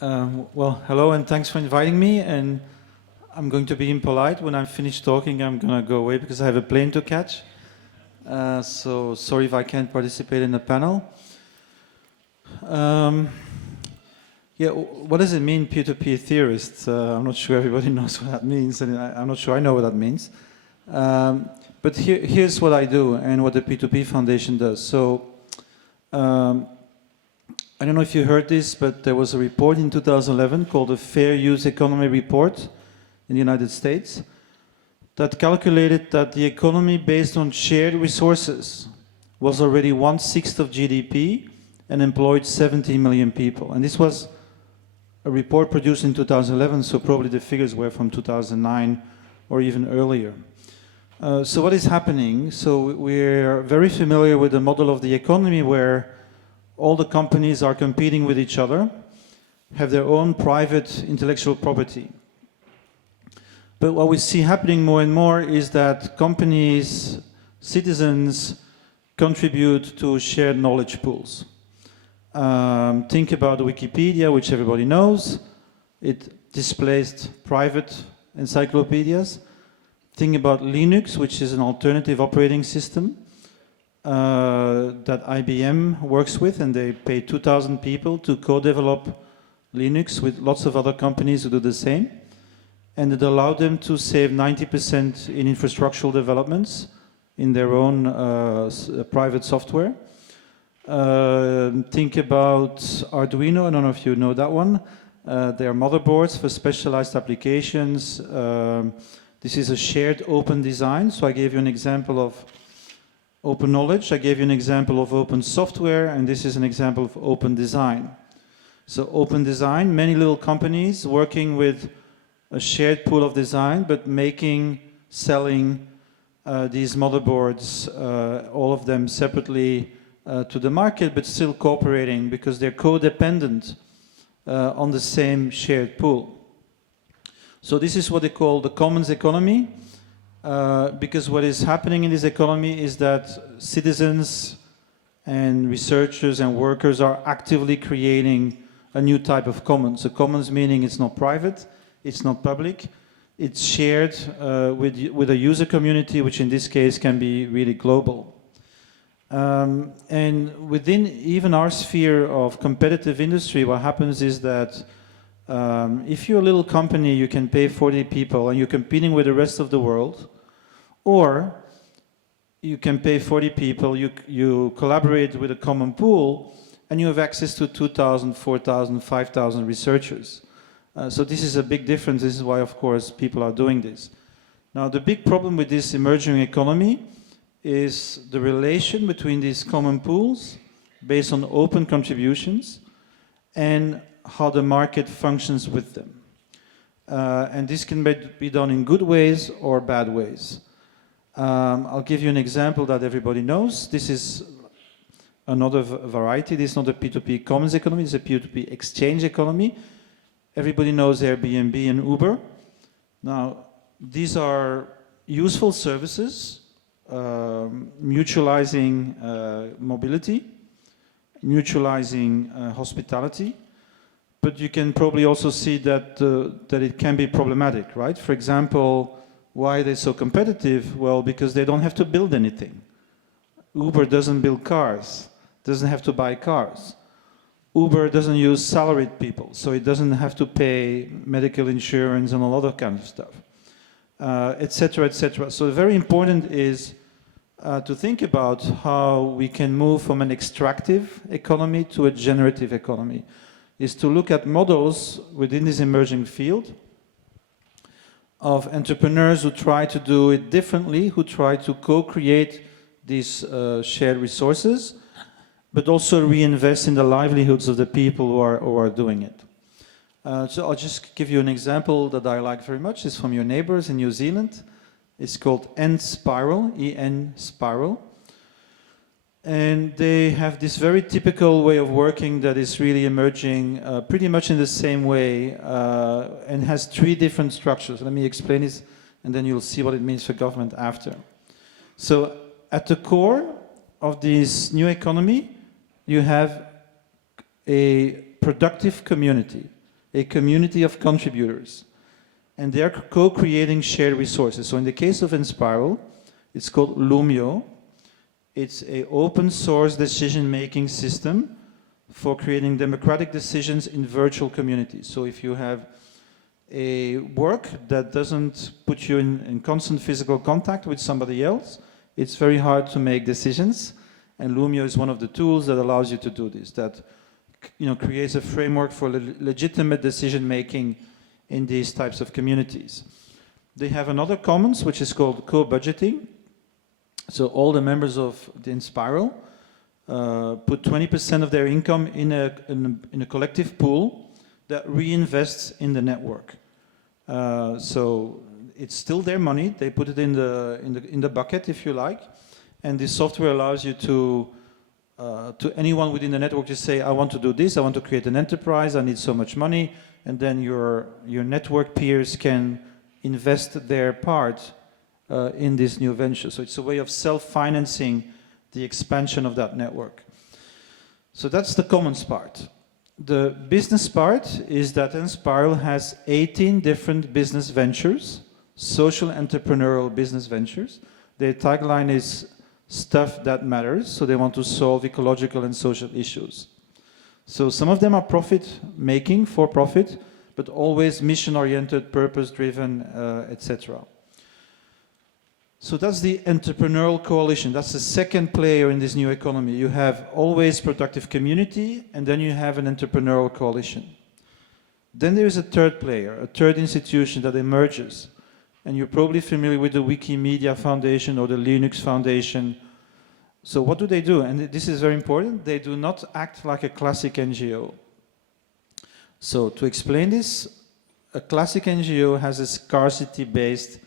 Well, hello and thanks for inviting me. And I'm going to be impolite. When I'm finished talking, I'm going to go away because I have a plane to catch. So sorry if I can't participate in the panel. What does it mean, peer-to-peer theorists? I'm not sure everybody knows what that means, and I'm not sure I know what that means. But here's what I do and what the P2P Foundation does. So I don't know if you heard this, but there was a report in 2011 called the Fair Use Economy Report in the United States that calculated that the economy based on shared resources was already 1/6 of GDP and employed 70 million people. And this was a report produced in 2011, so probably the figures were from 2009 or even earlier. So what is happening? So we're very familiar with the model of the economy where all the companies are competing with each other, have their own private intellectual property. But what we see happening more and more is that companies, citizens, contribute to shared knowledge pools. Think about Wikipedia, which everybody knows. It displaced private encyclopedias. Think about Linux, which is an alternative operating system that IBM works with, and they pay 2,000 people to co-develop Linux with lots of other companies who do the same. And it allowed them to save 90% in infrastructural developments in their own private software. Think about Arduino. I don't know if you know that one. They are motherboards for specialized applications. This is a shared open design. So I gave you an example of open knowledge. I gave you an example of open software, and this is an example of open design. So open design, many little companies working with a shared pool of design, but making, selling these motherboards, all of them separately to the market, but still cooperating because they're codependent on the same shared pool. So this is what they call the commons economy. Because what is happening in this economy is that citizens and researchers and workers are actively creating a new type of commons. A commons meaning it's not private, it's not public, it's shared with a user community, which in this case can be really global. And within even our sphere of competitive industry, what happens is that if you're a little company, you can pay 40 people and you're competing with the rest of the world, or you can pay 40 people, you collaborate with a common pool, and you have access to 2,000, 4,000, 5,000 researchers. So this is a big difference. This is why, of course, people are doing this. Now, the big problem with this emerging economy is the relation between these common pools based on open contributions and how the market functions with them. And this can be done in good ways or bad ways. I'll give you an example that everybody knows. This is another variety. This is not a P2P commons economy, it's a P2P exchange economy. Everybody knows Airbnb and Uber. Now, these are useful services, mutualizing mobility, mutualizing hospitality. But you can probably also see that, that it can be problematic, right? For example, why are they so competitive? Well, because they don't have to build anything. Uber doesn't build cars, doesn't have to buy cars. Uber doesn't use salaried people, so it doesn't have to pay medical insurance and a lot of kind of stuff, etc., etc. So very important is to think about how we can move from an extractive economy to a generative economy. Is to look at models within this emerging field of entrepreneurs who try to do it differently, who try to co-create these shared resources, but also reinvest in the livelihoods of the people who are doing it. So I'll just give you an example that I like very much. It's from your neighbors in New Zealand. It's called N-Spiral, E-N Spiral. And they have this very typical way of working that is really emerging pretty much in the same way and has 3 different structures. Let me explain this, and then you'll see what it means for government after. So at the core of this new economy, you have a productive community. a community of contributors. And they're co-creating shared resources. So in the case of Inspiral, it's called Lumio. It's an open source decision-making system for creating democratic decisions in virtual communities. So if you have a work that doesn't put you in constant physical contact with somebody else, it's very hard to make decisions. And Lumio is one of the tools that allows you to do this, that creates a framework for legitimate decision-making in these types of communities. They have another commons, which is called co-budgeting. So all the members of the Inspiral put 20% of their income in a collective pool that reinvests in the network. So it's still their money. They put it in the bucket, if you like, and this software allows you to anyone within the network to say, I want to do this, I want to create an enterprise, I need so much money, and then your network peers can invest their part in this new venture. So it's a way of self-financing the expansion of that network. So that's the commons part. The business part is that Inspiral has 18 different business ventures, social entrepreneurial business ventures. Their tagline is stuff that matters, so they want to solve ecological and social issues. So some of them are profit-making, for profit, but always mission-oriented, purpose-driven, etc. So that's the Entrepreneurial Coalition. That's the second player in this new economy. You have always productive community, and then you have an Entrepreneurial Coalition. Then there is a third player, a third institution that emerges. And you're probably familiar with the Wikimedia Foundation or the Linux Foundation. So what do? And this is very important. They do not act like a classic NGO. So to explain this, a classic NGO has a scarcity-based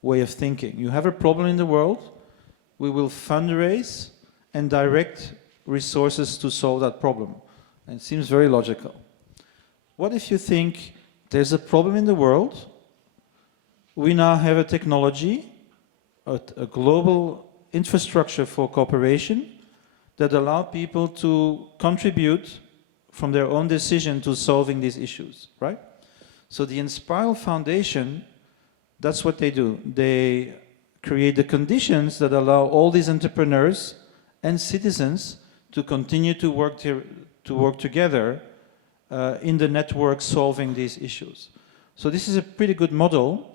way of thinking. You have a problem in the world, we will fundraise and direct resources to solve that problem. And it seems very logical. What if you think there's a problem in the world, we now have a technology, a global infrastructure for cooperation that allow people to contribute from their own decision to solving these issues, right? So the Inspiral Foundation, that's what they do. They create the conditions that allow all these entrepreneurs and citizens to continue to work together in the network solving these issues. So this is a pretty good model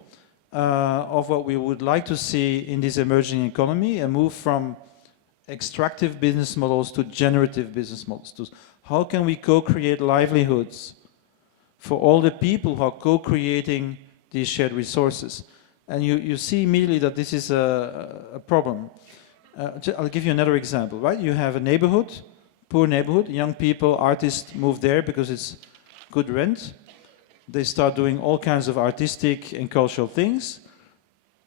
of what we would like to see in this emerging economy, a move from extractive business models to generative business models. To how can we co-create livelihoods for all the people who are co-creating these shared resources? And you see immediately that this is a problem. I'll give you another example, right? You have a neighborhood, poor neighborhood, young people, artists move there because it's good rent. They start doing all kinds of artistic and cultural things.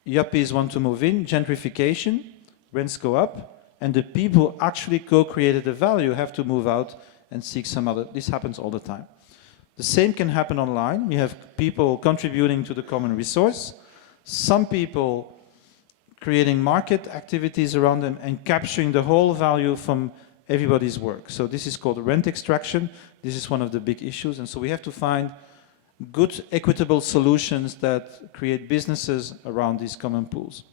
Yuppies want to move in, gentrification, rents go up, and the people who actually co-created the value have to move out and seek some other. This happens all the time. The same can happen online. You have people contributing to the common resource, some people creating market activities around them and capturing the whole value from everybody's work. So this is called rent extraction. This is one of the big issues, and so we have to find good, equitable solutions that create businesses around these common pools.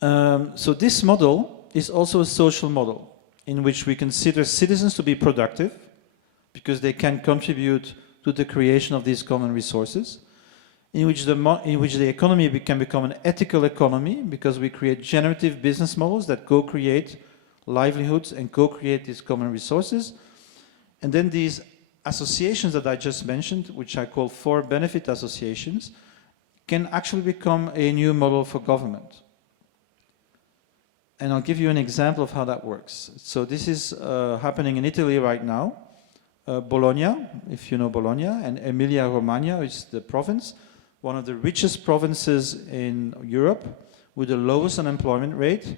So this model is also a social model in which we consider citizens to be productive because they can contribute to the creation of these common resources, in which the economy can become an ethical economy because we create generative business models that co-create livelihoods and co-create these common resources. And then these associations that I just mentioned, which I call for-benefit associations, can actually become a new model for government. And I'll give you an example of how that works. So this is happening in Italy right now. Bologna, if you know Bologna, and Emilia-Romagna is the province, one of the richest provinces in Europe with the lowest unemployment rate.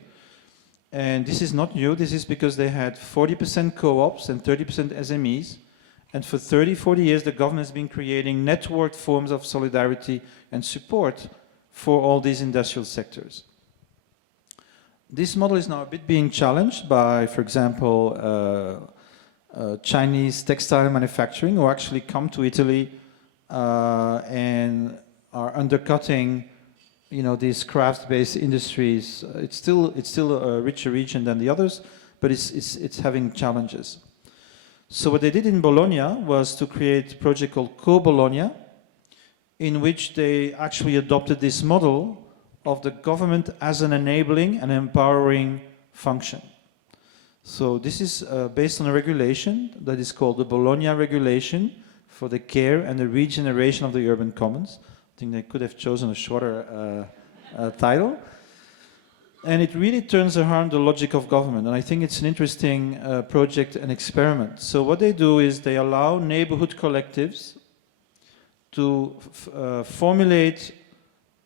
And this is not new. This is because they had 40% co-ops and 30% SMEs. And for 30, 40 years, the government has been creating networked forms of solidarity and support for all these industrial sectors. This model is now a bit being challenged by, for example, Chinese textile manufacturing who actually come to Italy and are undercutting, you know, these craft-based industries. It's still a richer region than the others, but it's having challenges. So what they did in Bologna was to create a project called Co-Bologna, in which they actually adopted this model of the government as an enabling and empowering function. So this is based on a regulation that is called the Bologna Regulation for the care and the regeneration of the urban commons. I think they could have chosen a shorter title. And it really turns around the logic of government. And I think it's an interesting project and experiment. So what they do is they allow neighborhood collectives to formulate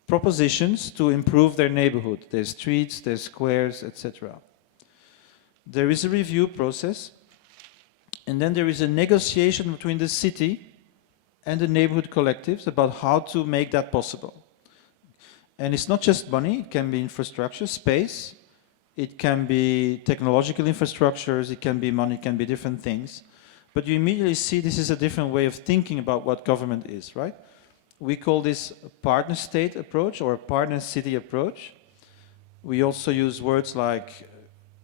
propositions to improve their neighborhood, their streets, their squares, etc. There is a review process, and then there is a negotiation between the city and the neighborhood collectives about how to make that possible. And it's not just money, it can be infrastructure, space, it can be technological infrastructures, it can be money, it can be different things. But you immediately see this is a different way of thinking about what government is, right? We call this a partner state approach or a partner city approach. We also use words like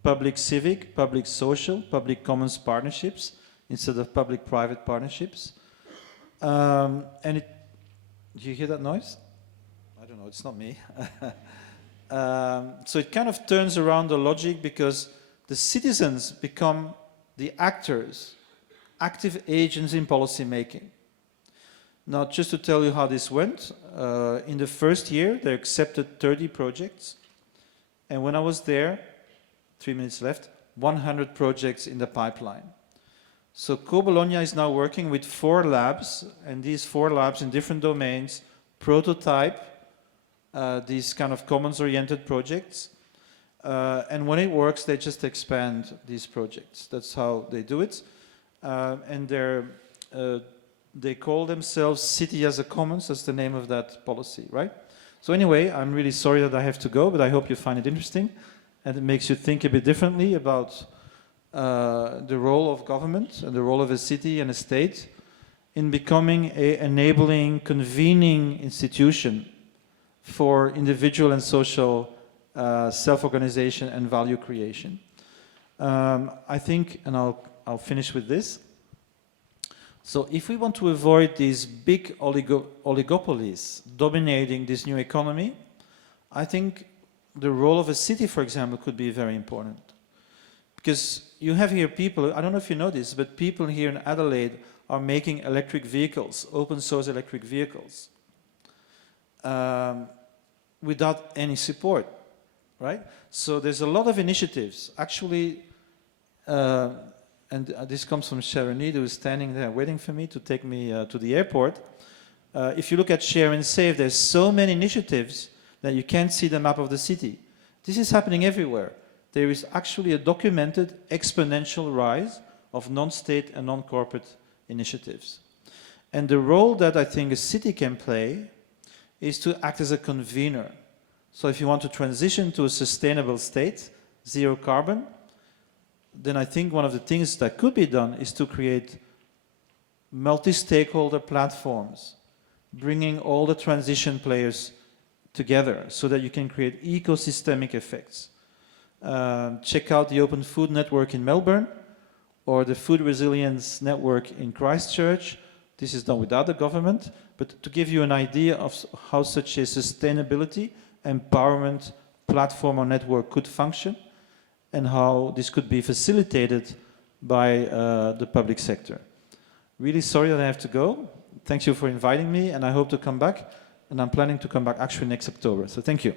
public civic, public social, public commons partnerships instead of public-private partnerships. And do you hear that noise? I don't know, it's not me. So it kind of turns around the logic because the citizens become the actors, active agents in policy making. Now, just to tell you how this went, in the first year, they accepted 30 projects. And when I was there, 3 minutes left, 100 projects in the pipeline. So Co-Bologna is now working with 4 labs, and these 4 labs in different domains prototype these kind of commons-oriented projects. And when it works, they just expand these projects. That's how they do it. And they call themselves City as a Commons. That's the name of that policy, right? So anyway, I'm really sorry that I have to go, but I hope you find it interesting. And it makes you think a bit differently about the role of government and the role of a city and a state in becoming an enabling, convening institution for individual and social self-organization and value creation. I think, and I'll finish with this. So if we want to avoid these big oligopolies dominating this new economy, I think the role of a city, for example, could be very important. Because you have here people, I don't know if you know this, but people here in Adelaide are making electric vehicles, open source electric vehicles, without any support, right? So there's a lot of initiatives. Actually, and this comes from Sharonid, who is standing there waiting for me to take me to the airport. If you look at Share and Save, there's so many initiatives that you can't see the map of the city. This is happening everywhere. There is actually a documented exponential rise of non-state and non-corporate initiatives. And the role that I think a city can play is to act as a convener. So if you want to transition to a sustainable state, zero carbon, then I think one of the things that could be done is to create multi-stakeholder platforms, bringing all the transition players together so that you can create ecosystemic effects. Check out the Open Food Network in Melbourne or the Food Resilience Network in Christchurch. This is done without the government, but to give you an idea of how such a sustainability empowerment platform or network could function and how this could be facilitated by the public sector. Really sorry that I have to go. Thank you for inviting me, and I hope to come back. And I'm planning to come back actually next October. So thank you.